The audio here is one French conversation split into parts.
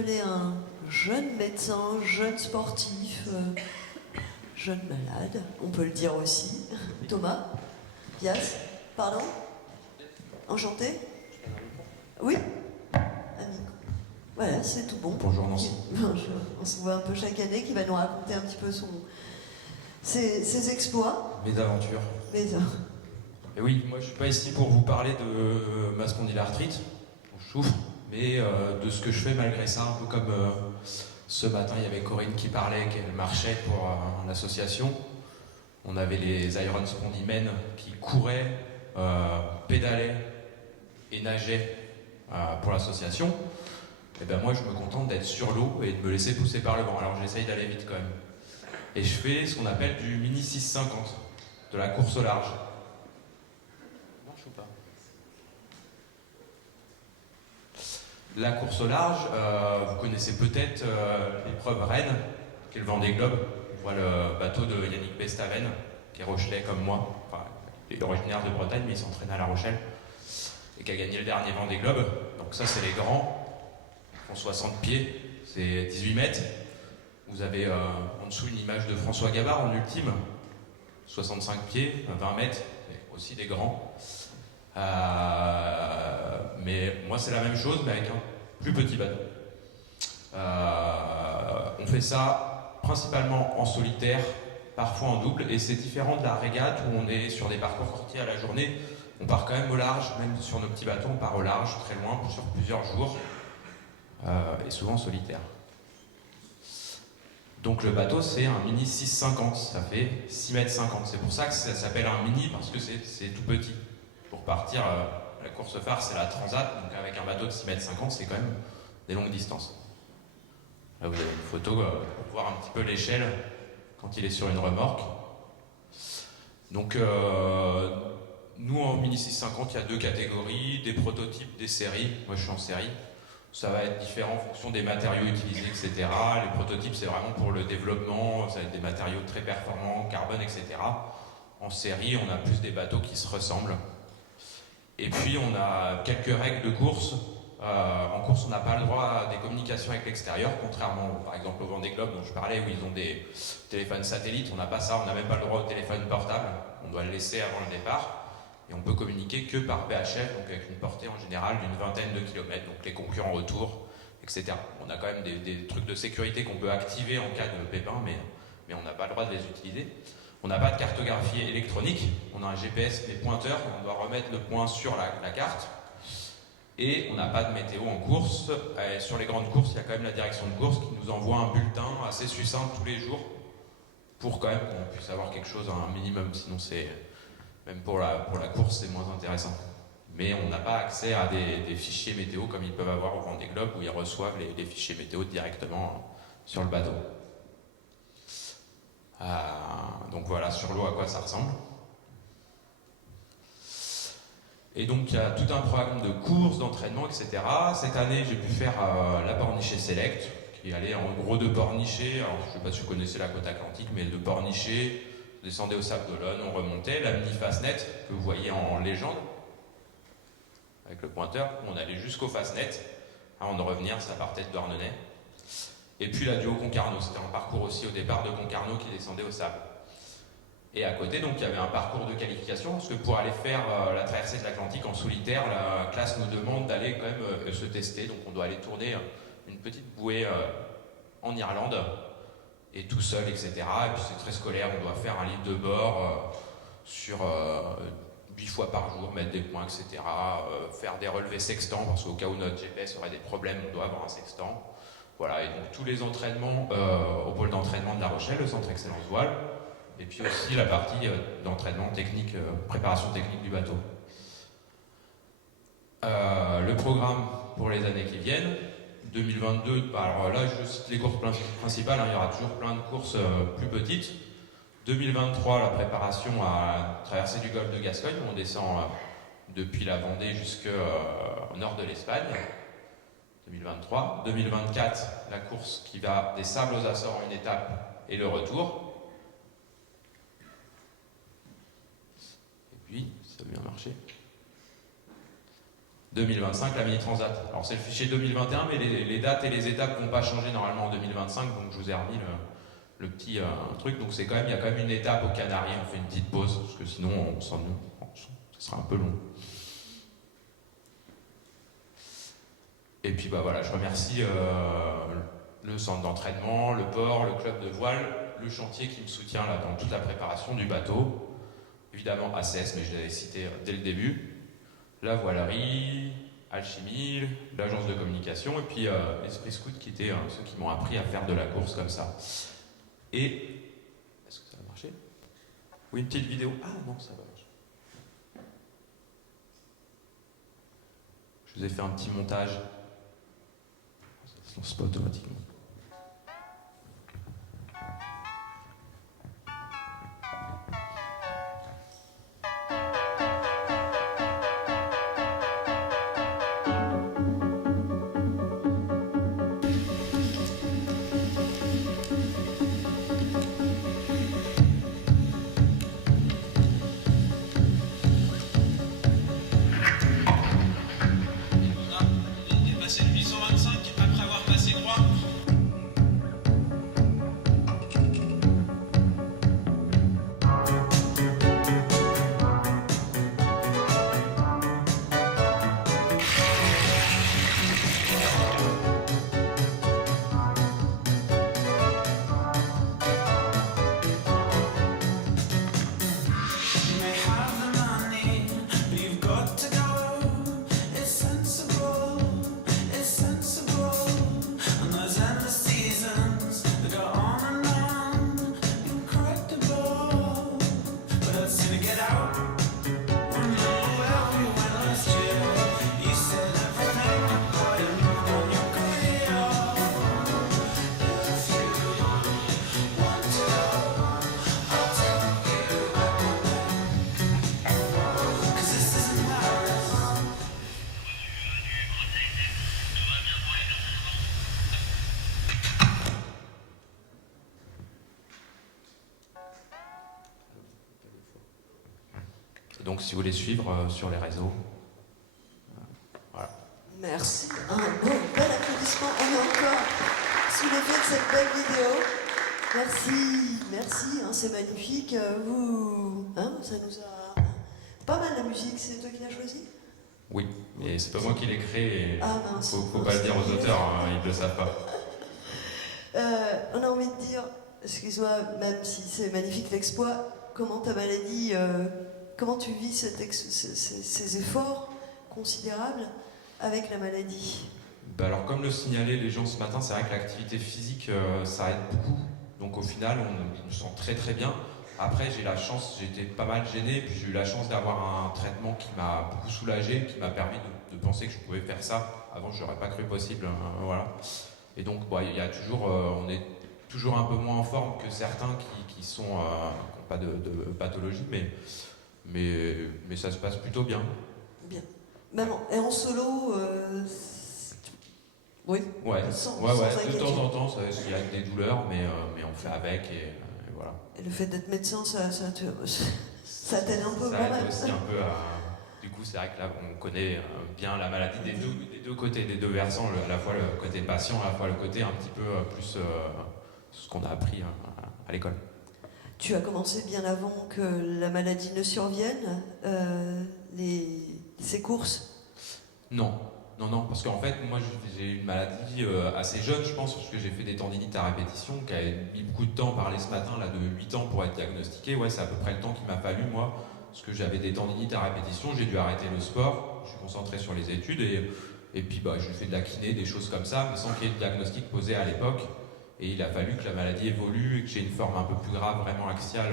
interpeller un jeune médecin, jeune sportif, jeune malade, on peut le dire aussi. Thomas Pias, pardon? Enchanté? Oui? Ami. Voilà, c'est tout bon. Bonjour Nancy. On se voit un peu chaque année, qui va nous raconter un petit peu ses exploits. Mes aventures. Et oui, moi je suis pas ici pour vous parler de ma spondylarthrite, dont je souffre, mais de ce que je fais malgré ça, un peu comme ce matin il y avait Corinne qui parlait qu'elle marchait pour l'association. On avait les Iron Spondymen qui couraient, pédalaient et nageaient pour l'association. Et ben moi je me contente d'être sur l'eau et de me laisser pousser par le vent, alors j'essaye d'aller vite quand même. Et je fais ce qu'on appelle du mini 650, de la course au large. Marche ou pas? La course au large, vous connaissez peut-être l'épreuve Rennes, qui est le Vendée Globe. On voit le bateau de Yannick Bestaven, qui est rochelais comme moi. Enfin, il est originaire de Bretagne, mais il s'entraîne à La Rochelle. Et qui a gagné le dernier Vendée Globe. Donc ça, c'est les grands. Ils font 60 pieds, c'est 18 mètres. Vous avez en dessous une image de François Gabard en ultime. 65 pieds, 20 mètres, c'est aussi des grands. Mais moi, c'est la même chose, mais avec un plus petit bateau. On fait ça principalement en solitaire, parfois en double, et c'est différent de la régate où on est sur des parcours courtiers à la journée. On part quand même au large, même sur nos petits bateaux, on part au large, très loin, sur plusieurs jours, et souvent en solitaire. Donc le bateau, c'est un mini 650, ça fait 6,50 mètres. C'est pour ça que ça s'appelle un mini, parce que c'est tout petit. Pour partir, la course phare, c'est la Transat, donc avec un bateau de 6,50 mètres, c'est quand même des longues distances. Là, vous avez une photo pour voir un petit peu l'échelle quand il est sur une remorque. Donc, nous, en mini 650, il y a deux catégories, des prototypes, des séries. Moi, je suis en série. Ça va être différent en fonction des matériaux utilisés, etc. Les prototypes, c'est vraiment pour le développement, ça va être des matériaux très performants, carbone, etc. En série, on a plus des bateaux qui se ressemblent. Et puis, on a quelques règles de course. En course, on n'a pas le droit à des communications avec l'extérieur, contrairement, par exemple, au Vendée Globe dont je parlais, où ils ont des téléphones satellites. On n'a pas ça, on n'a même pas le droit au téléphone portable. On doit le laisser avant le départ. Et on peut communiquer que par VHF, donc avec une portée en général d'une vingtaine de kilomètres, donc les concurrents autour, etc. On a quand même des trucs de sécurité qu'on peut activer en cas de pépin, mais on n'a pas le droit de les utiliser. On n'a pas de cartographie électronique, on a un GPS, des pointeurs, on doit remettre le point sur la carte. Et on n'a pas de météo en course. Sur les grandes courses, il y a quand même la direction de course qui nous envoie un bulletin assez succinct tous les jours, pour quand même qu'on puisse avoir quelque chose, un minimum, sinon c'est... Même pour la course, c'est moins intéressant. Mais on n'a pas accès à des fichiers météo comme ils peuvent avoir au Vendée Globe où ils reçoivent les fichiers météo directement sur le bateau. Donc voilà, sur l'eau, à quoi ça ressemble. Et donc il y a tout un programme de courses, d'entraînement, etc. Cette année, j'ai pu faire la Pornichet Select, qui allait en gros de Pornichet. Alors je ne sais pas si vous connaissez la côte atlantique, mais de Pornichet, on descendait au Sable d'Olonne, on remontait, la mini Fastnet, que vous voyez en légende, avec le pointeur, on allait jusqu'au Fastnet, avant de revenir, ça partait de Douarnenez. Et puis la Duo Concarneau, c'était un parcours aussi au départ de Concarneau qui descendait au Sable. Et à côté, donc, il y avait un parcours de qualification, parce que pour aller faire la traversée de l'Atlantique en solitaire, la classe nous demande d'aller quand même se tester, donc on doit aller tourner une petite bouée en Irlande, et tout seul, etc. Et puis c'est très scolaire, on doit faire un livre de bord sur 8 fois par jour, mettre des points, etc. Faire des relevés sextants, parce qu'au cas où notre GPS aurait des problèmes, on doit avoir un sextant. Voilà, et donc tous les entraînements au pôle d'entraînement de La Rochelle, le centre Excellence Voile, et puis aussi la partie d'entraînement technique, préparation technique du bateau. Le programme pour les années qui viennent, 2022, alors là je cite les courses principales, il y aura toujours plein de courses plus petites. 2023, la préparation à la traversée du golfe de Gascogne, où on descend depuis la Vendée jusqu'au nord de l'Espagne. 2023. 2024, la course qui va des Sables aux Açores en une étape et le retour. Et puis, ça a bien marché. 2025, la Mini Transat. Alors c'est le fichier 2021, mais les dates et les étapes vont pas changer normalement en 2025, donc je vous ai remis le petit truc. Donc il y a quand même une étape aux Canaries, on fait une petite pause, parce que sinon on s'ennuie, ça sera un peu long. Et puis bah voilà, je remercie le centre d'entraînement, le port, le club de voile, le chantier qui me soutient là dans toute la préparation du bateau. Évidemment ACS, mais je l'avais cité dès le début. La voilerie, Alchimie, l'agence de communication, et puis Esprit Scout qui étaient ceux qui m'ont appris à faire de la course comme ça. Et... Est-ce que ça va marcher? Oui, une petite vidéo. Ah non, ça va marcher. Je vous ai fait un petit montage. Ça se lance pas automatiquement. Donc si vous voulez suivre sur les réseaux, voilà. Merci. Un bel applaudissement. On est encore sous l'effet de cette belle vidéo. Merci, hein, c'est magnifique. Ça nous a... Pas mal la musique, c'est toi qui l'as choisi? Oui, mais c'est pas moi qui l'ai créé. Ah mince. Faut pas le dire aux auteurs, hein, ils le savent pas. On a envie de dire, excuse-moi, même si c'est magnifique l'exploit, comment ta maladie... Comment tu vis ces efforts considérables avec la maladie? Bah alors, comme le signalaient les gens ce matin, c'est vrai que l'activité physique, ça aide beaucoup. Donc au final, on me sent très très bien. Après, j'ai la chance, j'étais pas mal gêné, puis j'ai eu la chance d'avoir un traitement qui m'a beaucoup soulagé, qui m'a permis de penser que je pouvais faire ça. Avant, je n'aurais pas cru possible. Voilà. Et donc, il y a toujours, on est toujours un peu moins en forme que certains qui sont, qui n'ont pas de pathologie, mais ça se passe plutôt bien. Bien. Même et en solo, oui. Ouais. Sans De temps en temps, il y a des douleurs, mais on fait avec et voilà. Et le fait d'être médecin, ça t'aide un peu ça quand aide même. aussi un peu à... Du coup, c'est vrai que là, on connaît bien la maladie des deux côtés, des deux versants, à la fois le côté patient, à la fois le côté un petit peu plus ce qu'on a appris à l'école. Tu as commencé bien avant que la maladie ne survienne, ces courses? Non, parce qu'en fait, moi j'ai eu une maladie assez jeune, je pense, parce que j'ai fait des tendinites à répétition, qui a mis beaucoup de temps, parler ce matin, là, de 8 ans pour être diagnostiqué. Ouais, c'est à peu près le temps qu'il m'a fallu, moi, parce que j'avais des tendinites à répétition, j'ai dû arrêter le sport, je suis concentré sur les études, et puis j'ai fait de la kiné, des choses comme ça, mais sans qu'il y ait de diagnostic posé à l'époque. Et il a fallu que la maladie évolue et que j'ai une forme un peu plus grave, vraiment axiale,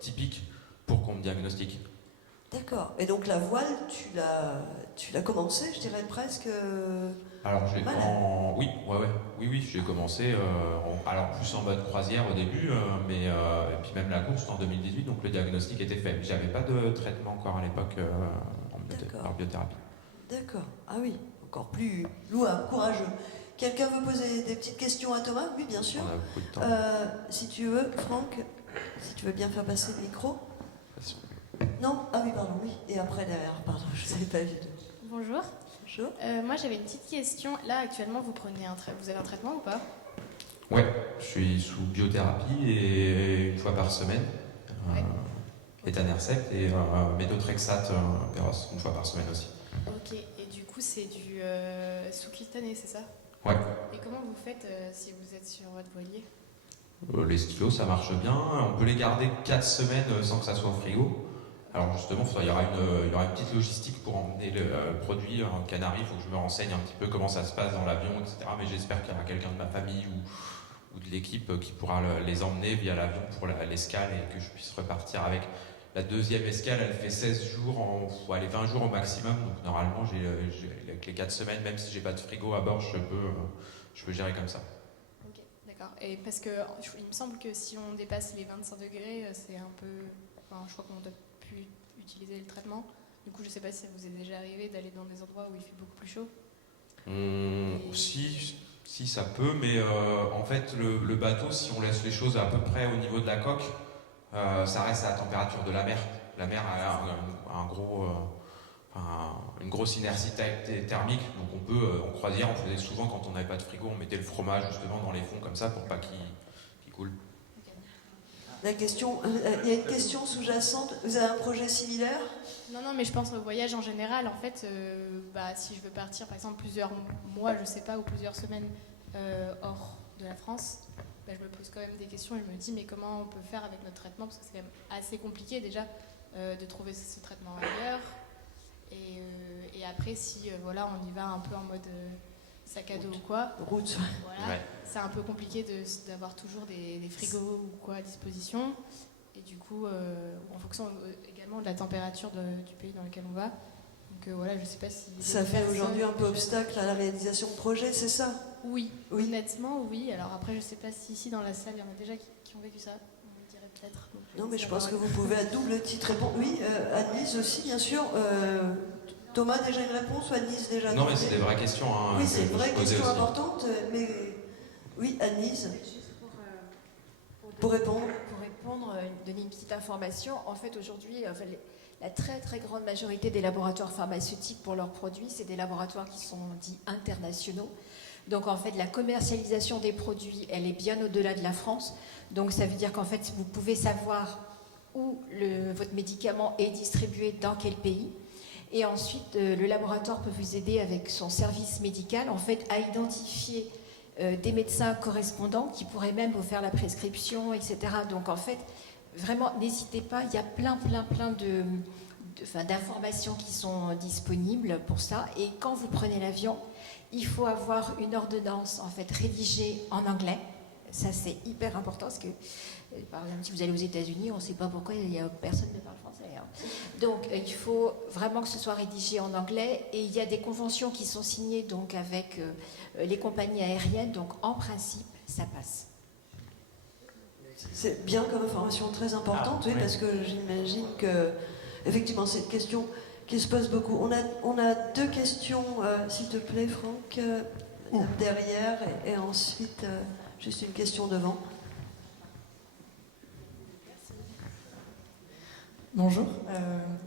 typique, pour qu'on me diagnostique. D'accord. Et donc la voile, tu l'as commencé, je dirais presque. Alors oui, j'ai commencé. Alors plus en mode croisière au début, et puis même la course en 2018, donc le diagnostic était fait. Mais j'avais pas de traitement encore à l'époque en biothérapie. D'accord. Ah oui, encore plus louable, courageux. Quelqu'un veut poser des petites questions à Thomas? Oui, bien sûr. On a beaucoup de temps. Si tu veux, Franck, si tu veux bien faire passer le micro. Non? Ah oui, pardon, oui. Et après, derrière, pardon, je ne l'ai pas vu. Bonjour. Bonjour. Moi, j'avais une petite question. Là, actuellement, vous avez un traitement ou pas? Ouais, je suis sous biothérapie et une fois par semaine. Ouais. Etanercept et méthotrexate Péros une fois par semaine aussi. Ok, et du coup, c'est du sous-cutané, c'est ça? Ouais. Et comment vous faites si vous êtes sur votre voilier? Les stylos, ça marche bien. On peut les garder 4 semaines sans que ça soit au frigo. Alors justement, il y aura une petite logistique pour emmener le produit en Canaries. Il faut que je me renseigne un petit peu comment ça se passe dans l'avion, etc. Mais j'espère qu'il y aura quelqu'un de ma famille ou de l'équipe qui pourra les emmener via l'avion pour l'escale et que je puisse repartir avec. La deuxième escale, elle fait 16 jours, 20 jours au maximum. Donc normalement, avec les 4 semaines, même si j'ai pas de frigo à bord, je peux gérer comme ça. Ok, d'accord. Et parce que il me semble que si on dépasse les 25 degrés, c'est un peu... Enfin, je crois qu'on ne doit plus utiliser le traitement. Du coup, je sais pas si ça vous est déjà arrivé d'aller dans des endroits où il fait beaucoup plus chaud. Si, ça peut, mais en fait, le bateau, si on laisse les choses à peu près au niveau de la coque, ça reste à la température de la mer. La mer a une grosse inertie thermique, donc on peut, en croisière, on faisait souvent quand on n'avait pas de frigo, on mettait le fromage justement dans les fonds comme ça pour pas qu'il coule. Il y a une question sous-jacente. Vous avez un projet similaire? Non, mais je pense au voyage en général. En fait, si je veux partir, par exemple, plusieurs mois, je sais pas, ou plusieurs semaines hors de la France, je me pose quand même des questions et je me dis, mais comment on peut faire avec notre traitement? Parce que c'est quand même assez compliqué déjà de trouver ce traitement ailleurs. Et après, si on y va un peu en mode sac à dos ou quoi, Route. voilà, ouais. C'est un peu compliqué d'avoir toujours des frigos ou quoi à disposition. Et du coup, en fonction également de la température du pays dans lequel on va. Donc je sais pas si... Ça fait aujourd'hui un peu obstacle à la réalisation de projets, c'est ça? Oui, honnêtement, oui. Alors après, je sais pas si ici dans la salle, il y en a déjà qui ont vécu ça. On me dirait peut-être. Non, mais je pense que vous pouvez à double titre répondre. Oui, Anne-Lise aussi, bien sûr. Thomas, déjà une réponse ou Anne-Lise déjà? Non, mais c'est des vraies questions. Oui, c'est une vraie question importante, mais oui, Anne-Lise. Pour répondre. Pour répondre, donner une petite information. En fait, aujourd'hui, la très très grande majorité des laboratoires pharmaceutiques pour leurs produits, c'est des laboratoires qui sont dits internationaux. Donc en fait, la commercialisation des produits, elle est bien au-delà de la France. Donc ça veut dire qu'en fait, vous pouvez savoir où votre médicament est distribué, dans quel pays. Et ensuite, le laboratoire peut vous aider avec son service médical, en fait, à identifier des médecins correspondants qui pourraient même vous faire la prescription, etc. Donc en fait, vraiment, n'hésitez pas, il y a plein d'informations qui sont disponibles pour ça. Et quand vous prenez l'avion, il faut avoir une ordonnance en fait rédigée en anglais. Ça, c'est hyper important parce que, par exemple, si vous allez aux États-Unis, on ne sait pas pourquoi il y a personne ne parle français. Hein. Donc, il faut vraiment que ce soit rédigé en anglais. Et il y a des conventions qui sont signées donc avec les compagnies aériennes. Donc, en principe, ça passe. C'est bien comme information très importante, oui, parce que j'imagine que, effectivement, c'est une question qui se pose beaucoup. On a deux questions, s'il te plaît, Franck, derrière, et ensuite, juste une question devant. Bonjour.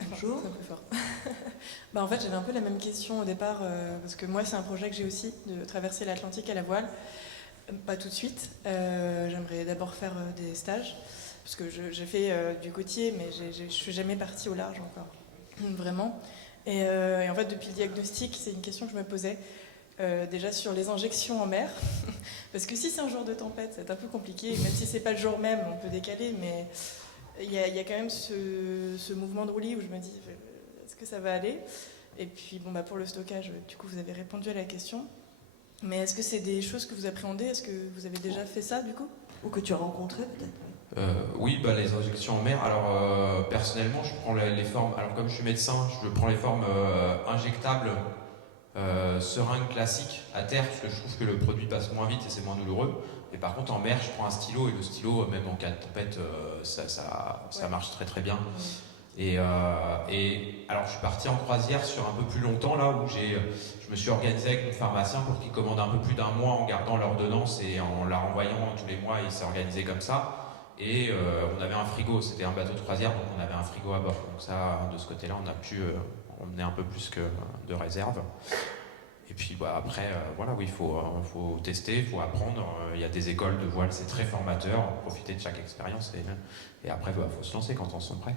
Bonjour. C'est un peu fort. En fait, j'avais un peu la même question au départ, parce que moi, c'est un projet que j'ai aussi, de traverser l'Atlantique à la voile. Pas tout de suite. J'aimerais d'abord faire des stages, parce que j'ai fait du côtier, mais je ne suis jamais partie au large encore. Vraiment. Et en fait, depuis le diagnostic, c'est une question que je me posais. Déjà sur les injections en mer, parce que si c'est un jour de tempête, c'est un peu compliqué, même si c'est pas le jour même, on peut décaler, mais il y a quand même ce mouvement de roulis où je me dis, est-ce que ça va aller? Et puis pour le stockage, du coup, vous avez répondu à la question. Mais est-ce que c'est des choses que vous appréhendez? Est-ce que vous avez déjà fait ça, du coup? Ou que tu as rencontré, peut-être? Oui, les injections en mer. Alors, personnellement, je prends les formes. Alors, comme je suis médecin, je prends les formes injectables, seringues classiques à terre, parce que je trouve que le produit passe moins vite et c'est moins douloureux. Et par contre, en mer, je prends un stylo, et le stylo, même en cas de tempête, ça marche très très bien. Et alors, je suis parti en croisière sur un peu plus longtemps, là où je me suis organisé avec mon pharmacien pour qu'il commande un peu plus d'un mois en gardant l'ordonnance et en la renvoyant tous les mois, il s'est organisé comme ça. Et on avait un frigo, c'était un bateau de croisière, donc on avait un frigo à bord. Donc ça, de ce côté-là, on a pu emmener un peu plus que de réserve. Et puis après, voilà, oui, il faut tester, il faut apprendre. Il y a des écoles de voile, c'est très formateur, profiter de chaque expérience. Et après, il faut se lancer quand on se sent prêt.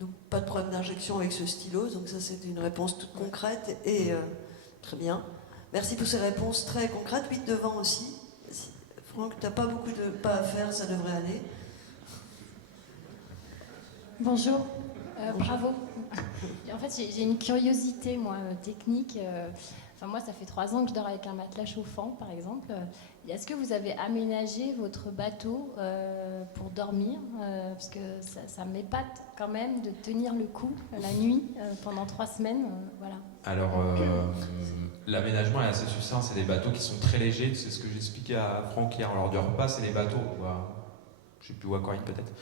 Donc pas de problème d'injection avec ce stylo, donc ça c'était une réponse toute concrète et très bien. Merci pour ces réponses très concrètes. 8 devant aussi. Franck, t'as pas beaucoup de pas à faire, ça devrait aller. Bonjour, bravo. En fait, j'ai une curiosité, moi, technique. Enfin, moi, ça fait 3 ans que je dors avec un matelas chauffant, par exemple. Est-ce que vous avez aménagé votre bateau pour dormir parce que ça m'épate quand même de tenir le coup la nuit pendant 3 semaines. Voilà. Alors, l'aménagement est assez succinct. C'est des bateaux qui sont très légers. C'est ce que j'expliquais à Franck hier lors du repas. C'est des bateaux, je ne sais plus où à Corinne peut-être.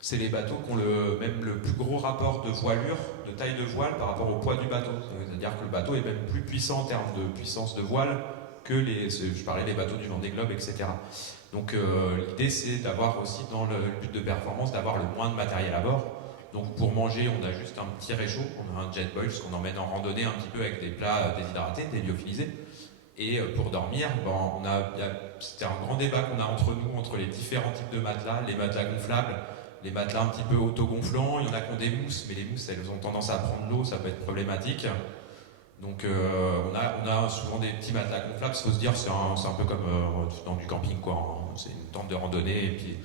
C'est les bateaux qui ont même le plus gros rapport de voilure, de taille de voile par rapport au poids du bateau. C'est-à-dire que le bateau est même plus puissant en termes de puissance de voile que je parlais des bateaux du Vendée Globe, etc. Donc l'idée c'est d'avoir aussi, dans le but de performance, d'avoir le moins de matériel à bord. Donc pour manger, on a juste un petit réchaud, on a un jet boil, ce qu'on emmène en randonnée un petit peu avec des plats déshydratés, des lyophilisés. Et pour dormir, c'était un grand débat qu'on a entre nous, entre les différents types de matelas, les matelas gonflables, les matelas un petit peu autogonflants. Il y en a qui ont des mousses, mais les mousses elles ont tendance à prendre l'eau, ça peut être problématique. Donc on a souvent des petits matelas gonflables. Il faut se dire c'est un peu comme dans du camping quoi. C'est une tente de randonnée et puis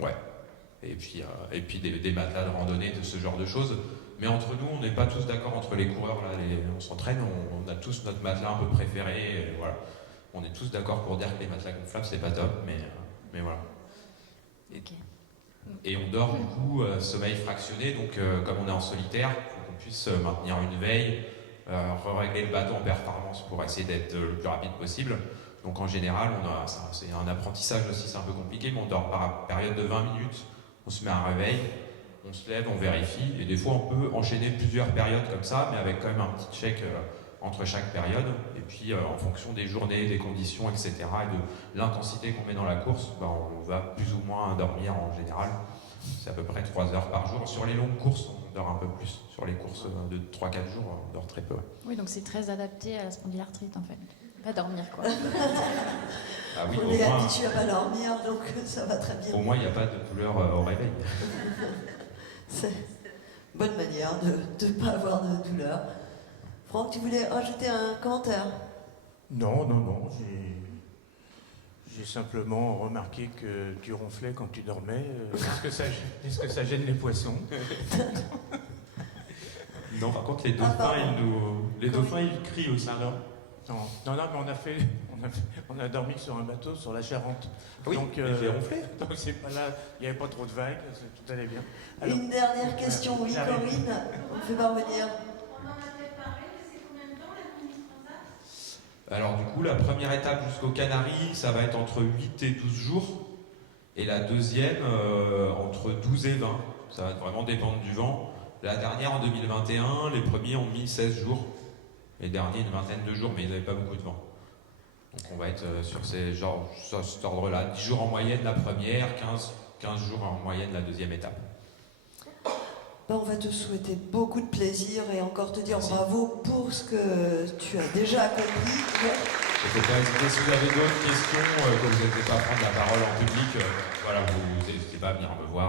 ouais. Et puis des matelas de randonnée, de ce genre de choses. Mais entre nous, on n'est pas tous d'accord entre les coureurs là. On s'entraîne, on a tous notre matelas un peu préféré. Et voilà. On est tous d'accord pour dire que les matelas gonflables c'est pas top, mais voilà. Okay. Et on dort du coup sommeil fractionné, donc comme on est en solitaire, il faut qu'on puisse maintenir une veille, régler le bateau en performance pour essayer d'être le plus rapide possible. Donc en général, c'est un apprentissage aussi, c'est un peu compliqué, mais on dort par période de 20 minutes, on se met un réveil, on se lève, on vérifie, et des fois on peut enchaîner plusieurs périodes comme ça, mais avec quand même un petit check entre chaque période, et puis en fonction des journées, des conditions, etc., et de l'intensité qu'on met dans la course, on va plus ou moins dormir en général. C'est à peu près 3 heures par jour. Sur les longues courses, on dort un peu plus. Sur les courses de 3-4 jours, on dort très peu. Oui, donc c'est très adapté à la spondylarthrite en fait. Pas dormir quoi. Ah oui, on est habitué à pas dormir, donc ça va très bien. Au moins, il n'y a pas de douleur au réveil. C'est une bonne manière de ne pas avoir de douleur. Franck, tu voulais rajouter un commentaire? Non. J'ai simplement remarqué que tu ronflais quand tu dormais. Est-ce que ça gêne les poissons? Non, par contre, les dauphins, ils crient aussi. Non, mais on a dormi sur un bateau sur la Charente. Oui, donc il fait ronfler. Donc c'est pas là, il n'y avait pas trop de vagues, tout allait bien. Alors, une dernière question, oui, Corinne, on ne fait pas revenir. Alors du coup, la première étape jusqu'aux Canaries, ça va être entre 8 et 12 jours. Et la deuxième, entre 12 et 20. Ça va vraiment dépendre du vent. La dernière, en 2021, les premiers ont mis 16 jours. Les derniers, une vingtaine de jours, mais ils n'avaient pas beaucoup de vent. Donc on va être sur cet ordre-là. 10 jours en moyenne la première, 15 jours en moyenne la deuxième étape. On va te souhaiter beaucoup de plaisir et encore te dire Merci. Bravo pour ce que tu as déjà accompli. Il ne faut pas hésiter, si vous avez d'autres questions, que vous n'êtes pas à prendre la parole en public, vous n'hésitez pas à venir me voir.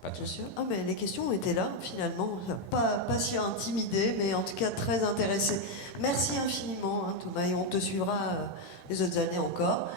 Pas de Bien souci. sûr. Ah, mais les questions étaient là, finalement. Pas si intimidé, mais en tout cas très intéressé. Merci infiniment, Thomas, et on te suivra les autres années encore.